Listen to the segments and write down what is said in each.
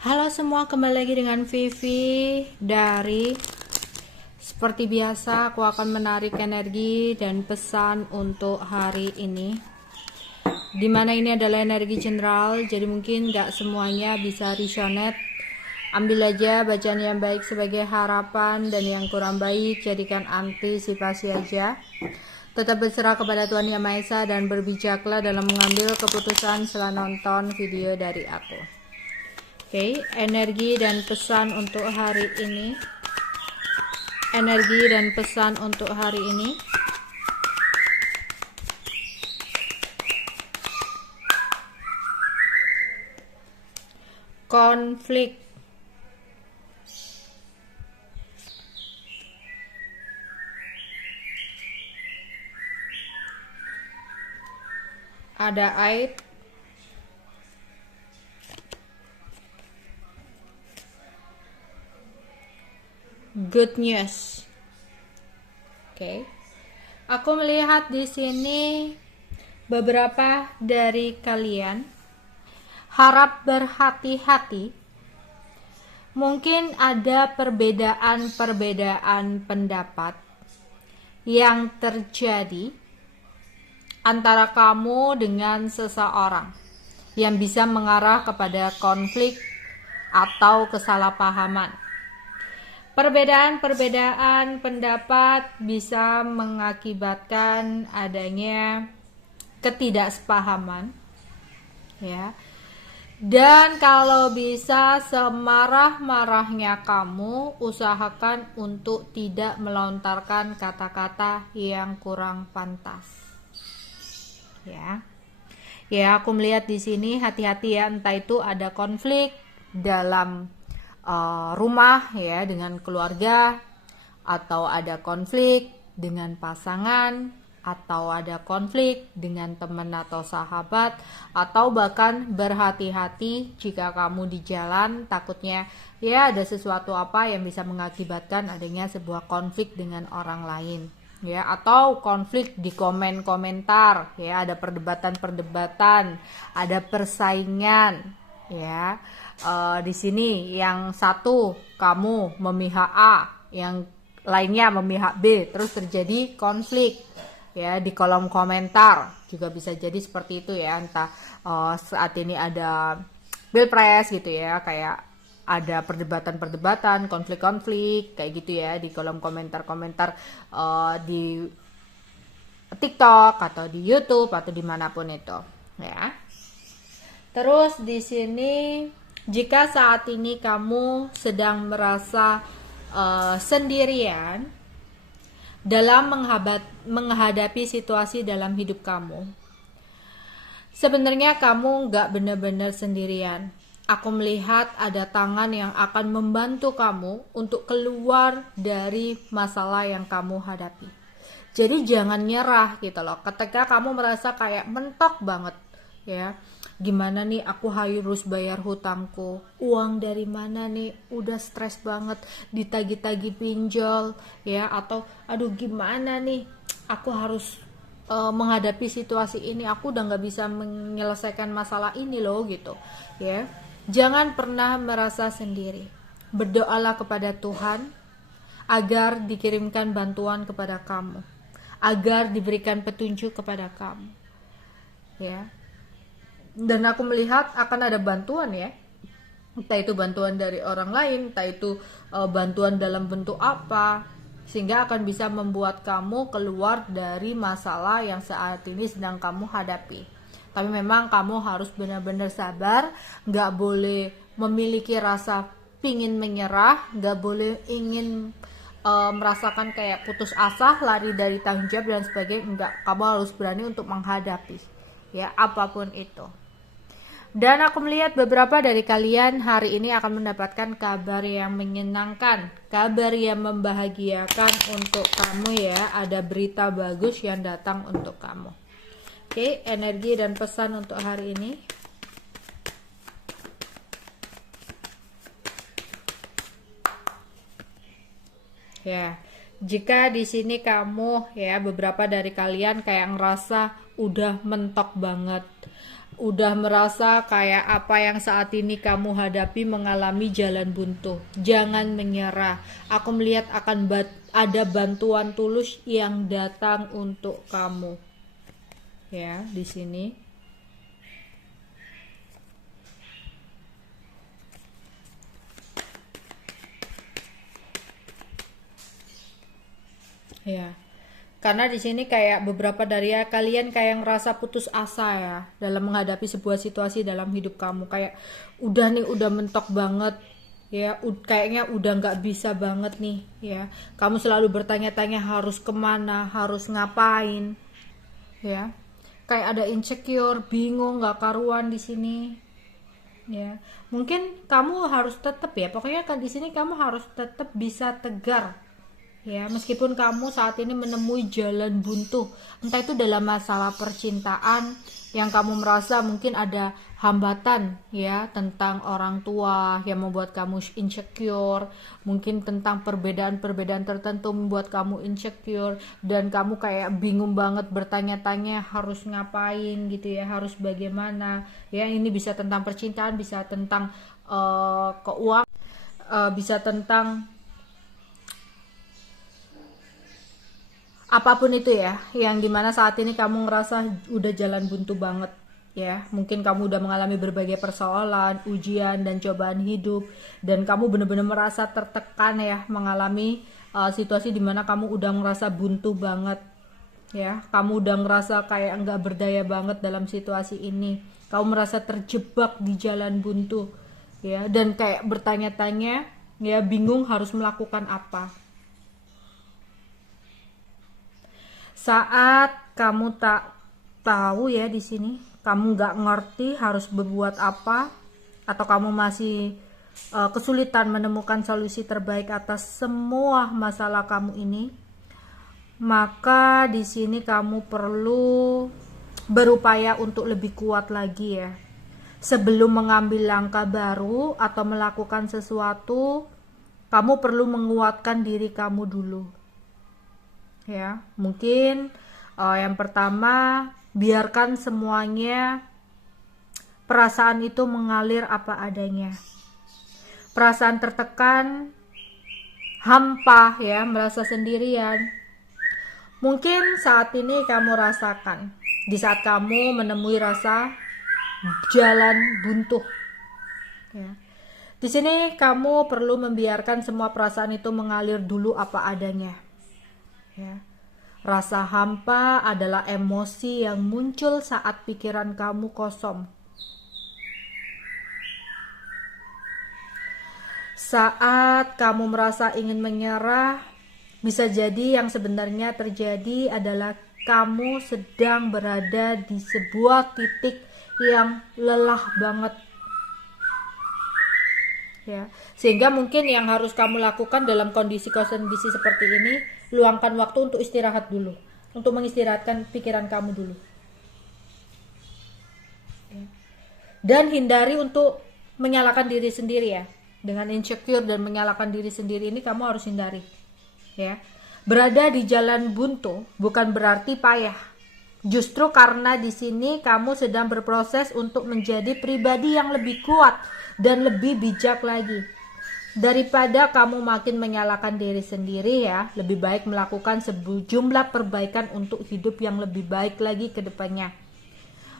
Halo semua, kembali lagi dengan Vivi dari seperti biasa aku akan menarik energi dan pesan untuk hari ini, dimana ini adalah energi general, jadi mungkin gak semuanya bisa resonate. Ambil aja bacaan yang baik sebagai harapan dan yang kurang baik jadikan antisipasi aja. Tetap berserah kepada Tuhan Yang Maha Esa dan berbijaklah dalam mengambil keputusan setelah nonton video dari aku. Oke, energi dan pesan untuk hari ini. Energi dan pesan untuk hari ini. Konflik. Ada aib. Good news. Oke. Aku melihat di sini beberapa dari kalian harap berhati-hati. Mungkin ada perbedaan-perbedaan pendapat yang terjadi antara kamu dengan seseorang yang bisa mengarah kepada konflik atau kesalahpahaman. Perbedaan-perbedaan pendapat bisa mengakibatkan adanya ketidaksepahaman, ya. Dan kalau bisa semarah-marahnya kamu, usahakan untuk tidak melontarkan kata-kata yang kurang pantas. Ya. Ya, aku melihat di sini hati-hati ya, entah itu ada konflik dalam rumah ya dengan keluarga, atau ada konflik dengan pasangan, atau ada konflik dengan teman atau sahabat, atau bahkan berhati-hati jika kamu di jalan takutnya ya ada sesuatu apa yang bisa mengakibatkan adanya sebuah konflik dengan orang lain ya, atau konflik di komentar ya, ada perdebatan, ada persaingan ya. Di sini yang satu kamu memihak A, yang lainnya memihak B, terus terjadi konflik ya di kolom komentar. Juga bisa jadi seperti itu ya, entah saat ini ada pilpres gitu ya, kayak ada perdebatan, konflik-konflik kayak gitu ya di kolom komentar-komentar di TikTok atau di YouTube atau dimanapun itu ya. Terus di sini jika saat ini kamu sedang merasa sendirian dalam menghadapi situasi dalam hidup kamu, sebenarnya kamu nggak benar-benar sendirian. Aku melihat ada tangan yang akan membantu kamu untuk keluar dari masalah yang kamu hadapi. Jadi jangan nyerah gitu loh. Ketika kamu merasa kayak mentok banget ya, gimana nih aku harus bayar hutangku, uang dari mana nih, udah stres banget, ditagi-tagi pinjol ya, atau aduh gimana nih aku harus menghadapi situasi ini, aku udah nggak bisa menyelesaikan masalah ini loh gitu ya. Jangan pernah merasa sendiri. Berdoalah kepada Tuhan agar dikirimkan bantuan kepada kamu, agar diberikan petunjuk kepada kamu ya. Dan aku melihat akan ada bantuan ya, entah itu bantuan dari orang lain, entah itu bantuan dalam bentuk apa, sehingga akan bisa membuat kamu keluar dari masalah yang saat ini sedang kamu hadapi. Tapi memang kamu harus benar-benar sabar, gak boleh memiliki rasa pingin menyerah, gak boleh ingin merasakan kayak putus asa, lari dari tanggung jawab dan sebagainya. Enggak, kamu harus berani untuk menghadapi ya apapun itu. Dan aku melihat beberapa dari kalian hari ini akan mendapatkan kabar yang menyenangkan, kabar yang membahagiakan untuk kamu ya. Ada berita bagus yang datang untuk kamu. Oke, energi dan pesan untuk hari ini. Ya, jika di sini kamu ya, beberapa dari kalian kayak ngerasa udah mentok banget, udah merasa kayak apa yang saat ini kamu hadapi mengalami jalan buntu, jangan menyerah. Aku melihat akan ada bantuan tulus yang datang untuk kamu. Ya, di sini. Ya. Karena di sini kayak beberapa dari kalian kayak ngerasa putus asa ya dalam menghadapi sebuah situasi dalam hidup kamu, kayak udah mentok banget ya, kayaknya udah nggak bisa banget nih ya. Kamu selalu bertanya-tanya harus kemana, harus ngapain ya. Kayak ada insecure, bingung, nggak karuan di sini ya. Mungkin kamu harus tetap ya, pokoknya kan di sini kamu harus tetap bisa tegar ya, meskipun kamu saat ini menemui jalan buntu, entah itu dalam masalah percintaan yang kamu merasa mungkin ada hambatan ya, tentang orang tua yang membuat kamu insecure, mungkin tentang perbedaan-perbedaan tertentu membuat kamu insecure, dan kamu kayak bingung banget bertanya-tanya harus ngapain gitu ya, harus bagaimana ya. Ini bisa tentang percintaan, bisa tentang keuangan, bisa tentang apapun itu ya, yang dimana saat ini kamu ngerasa udah jalan buntu banget ya. Mungkin kamu udah mengalami berbagai persoalan, ujian dan cobaan hidup, dan kamu benar-benar merasa tertekan ya, mengalami situasi dimana kamu udah ngerasa buntu banget ya. Kamu udah ngerasa kayak nggak berdaya banget dalam situasi ini, kamu merasa terjebak di jalan buntu ya, dan kayak bertanya-tanya ya, bingung harus melakukan apa. Saat kamu tak tahu ya, di sini kamu nggak ngerti harus berbuat apa, atau kamu masih kesulitan menemukan solusi terbaik atas semua masalah kamu ini, maka di sini kamu perlu berupaya untuk lebih kuat lagi ya. Sebelum mengambil langkah baru atau melakukan sesuatu, kamu perlu menguatkan diri kamu dulu. Ya, mungkin yang pertama, biarkan semuanya, perasaan itu mengalir apa adanya. Perasaan tertekan, hampa ya, merasa sendirian, mungkin saat ini kamu rasakan di saat kamu menemui rasa jalan buntu ya. Di sini kamu perlu membiarkan semua perasaan itu mengalir dulu apa adanya ya. Rasa hampa adalah emosi yang muncul saat pikiran kamu kosong. Saat kamu merasa ingin menyerah, bisa jadi yang sebenarnya terjadi adalah kamu sedang berada di sebuah titik yang lelah banget ya. Sehingga mungkin yang harus kamu lakukan dalam kondisi seperti ini, luangkan waktu untuk istirahat dulu, untuk mengistirahatkan pikiran kamu dulu ya. Dan hindari untuk menyalahkan diri sendiri ya. Dengan insecure dan menyalahkan diri sendiri ini kamu harus hindari ya. Berada di jalan buntu bukan berarti payah. Justru karena di sini kamu sedang berproses untuk menjadi pribadi yang lebih kuat dan lebih bijak lagi. Daripada kamu makin menyalahkan diri sendiri ya, lebih baik melakukan sejumlah perbaikan untuk hidup yang lebih baik lagi ke depannya.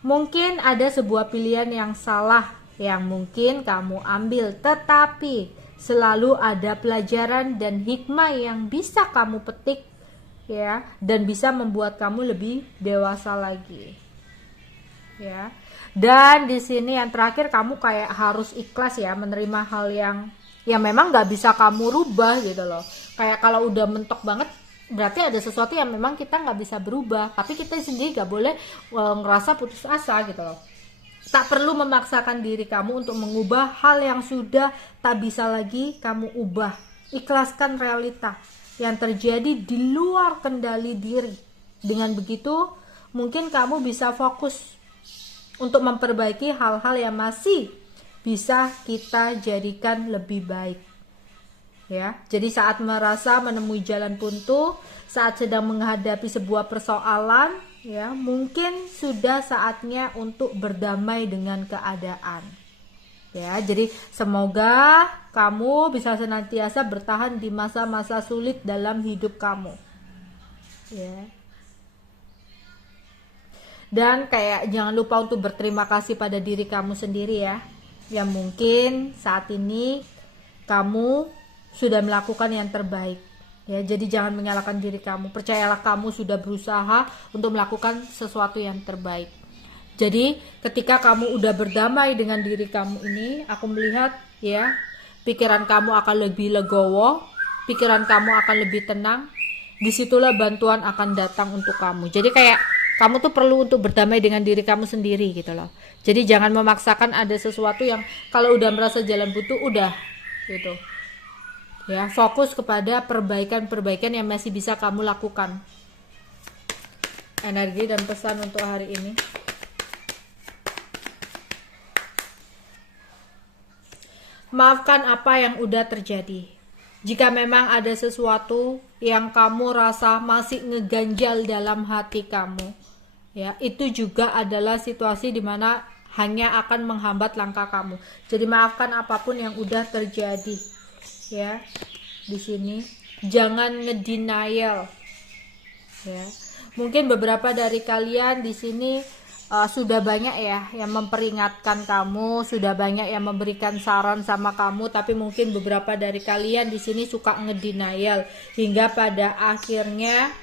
Mungkin ada sebuah pilihan yang salah yang mungkin kamu ambil, tetapi selalu ada pelajaran dan hikmah yang bisa kamu petik ya, dan bisa membuat kamu lebih dewasa lagi ya. Dan di sini yang terakhir, kamu kayak harus ikhlas ya, menerima hal yang memang nggak bisa kamu rubah gitu loh. Kayak kalau udah mentok banget, berarti ada sesuatu yang memang kita nggak bisa berubah, tapi kita sendiri nggak boleh ngerasa putus asa gitu loh. Tak perlu memaksakan diri kamu untuk mengubah hal yang sudah tak bisa lagi kamu ubah. Ikhlaskan realita yang terjadi di luar kendali diri. Dengan begitu, mungkin kamu bisa fokus untuk memperbaiki hal-hal yang masih bisa kita jadikan lebih baik. Ya, jadi saat merasa menemui jalan buntu, saat sedang menghadapi sebuah persoalan, Ya, mungkin sudah saatnya untuk berdamai dengan keadaan. Ya, jadi semoga kamu bisa senantiasa bertahan di masa-masa sulit dalam hidup kamu. Ya. Dan kayak jangan lupa untuk berterima kasih pada diri kamu sendiri ya. Yang mungkin saat ini kamu sudah melakukan yang terbaik. Ya, jadi jangan menyalahkan diri kamu. Percayalah kamu sudah berusaha untuk melakukan sesuatu yang terbaik. Jadi ketika kamu udah berdamai dengan diri kamu ini, aku melihat ya, pikiran kamu akan lebih legowo, pikiran kamu akan lebih tenang. Disitulah bantuan akan datang untuk kamu. Jadi kayak kamu tuh perlu untuk berdamai dengan diri kamu sendiri gitu loh. Jadi jangan memaksakan ada sesuatu yang kalau udah merasa jalan buntu udah gitu. Ya, fokus kepada perbaikan-perbaikan yang masih bisa kamu lakukan. Energi dan pesan untuk hari ini. Maafkan apa yang udah terjadi. Jika memang ada sesuatu yang kamu rasa masih ngeganjal dalam hati kamu, ya, itu juga adalah situasi dimana hanya akan menghambat langkah kamu. Jadi maafkan apapun yang udah terjadi. Ya, di sini jangan ngedenial. Ya, mungkin beberapa dari kalian di sini sudah banyak ya yang memperingatkan kamu, sudah banyak yang memberikan saran sama kamu, tapi mungkin beberapa dari kalian di sini suka ngedenial hingga pada akhirnya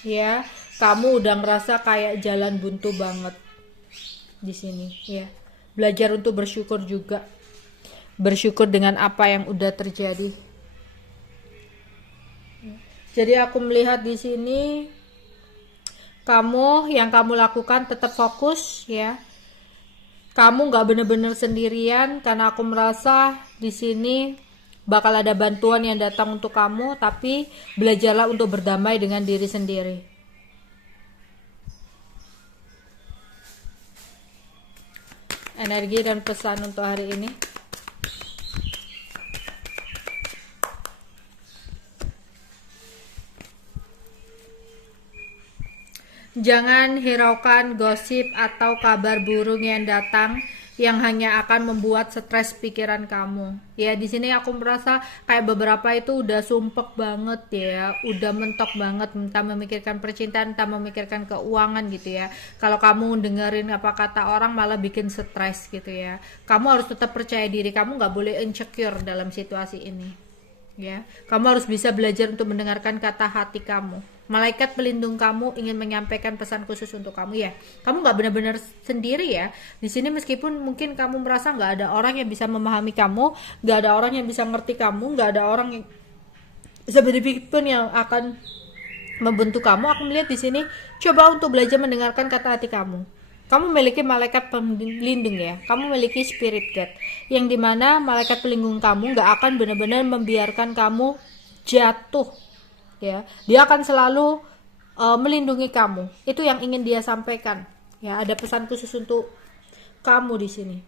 ya kamu udah ngerasa kayak jalan buntu banget di sini ya. Belajar untuk bersyukur juga. Bersyukur dengan apa yang udah terjadi. Jadi aku melihat di sini kamu yang kamu lakukan tetap fokus ya. Kamu nggak bener-bener sendirian karena aku merasa di sini bakal ada bantuan yang datang untuk kamu, tapi belajarlah untuk berdamai dengan diri sendiri. Energi dan pesan untuk hari ini. Jangan hiraukan gosip atau kabar burung yang datang yang hanya akan membuat stres pikiran kamu. Ya, di sini aku merasa kayak beberapa itu udah sumpek banget ya, udah mentok banget, entah memikirkan percintaan, entah memikirkan keuangan gitu ya. Kalau kamu dengerin apa kata orang malah bikin stres gitu ya. Kamu harus tetap percaya diri, kamu nggak boleh insecure dalam situasi ini. Ya, kamu harus bisa belajar untuk mendengarkan kata hati kamu. Malaikat pelindung kamu ingin menyampaikan pesan khusus untuk kamu ya. Kamu nggak benar-benar sendiri ya. Di sini meskipun mungkin kamu merasa nggak ada orang yang bisa memahami kamu, nggak ada orang yang bisa ngerti kamu, nggak ada orang yang sedikit pun yang akan membentuk kamu. Aku melihat di sini coba untuk belajar mendengarkan kata hati kamu. Kamu memiliki malaikat pelindung ya. Kamu memiliki spirit guide yang dimana malaikat pelindung kamu nggak akan benar-benar membiarkan kamu jatuh. Ya, dia akan selalu melindungi kamu. Itu yang ingin dia sampaikan. Ya, ada pesan khusus untuk kamu di sini.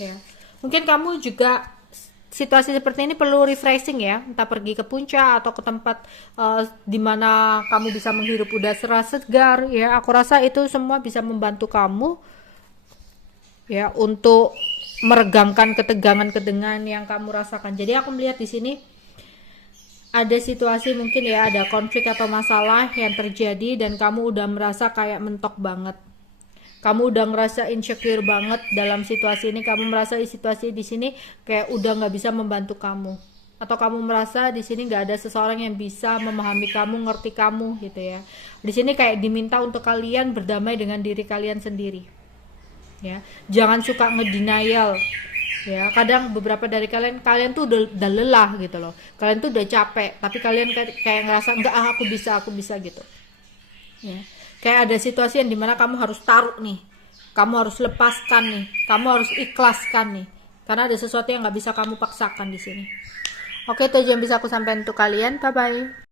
Ya, mungkin kamu juga situasi seperti ini perlu refreshing ya, entah pergi ke puncak atau ke tempat di mana kamu bisa menghirup udara segar ya. Aku rasa itu semua bisa membantu kamu ya untuk meregangkan ketegangan-ketegangan yang kamu rasakan. Jadi aku melihat di sini ada situasi mungkin ya, ada konflik atau masalah yang terjadi dan kamu udah merasa kayak mentok banget. Kamu udah ngerasa insecure banget dalam situasi ini. Kamu merasa situasi di sini kayak udah nggak bisa membantu kamu. Atau kamu merasa di sini nggak ada seseorang yang bisa memahami kamu, ngerti kamu gitu ya. Di sini kayak diminta untuk kalian berdamai dengan diri kalian sendiri. Ya, jangan suka ngedenial. Ya, kadang beberapa dari kalian tuh udah lelah gitu loh. Kalian tuh udah capek, tapi kalian kayak ngerasa enggak, aku bisa gitu. Ya. Kayak ada situasi yang dimana kamu harus taruh nih, kamu harus lepaskan nih, kamu harus ikhlaskan nih, karena ada sesuatu yang nggak bisa kamu paksakan di sini. Oke, itu aja yang bisa aku sampaikan untuk kalian. Bye bye.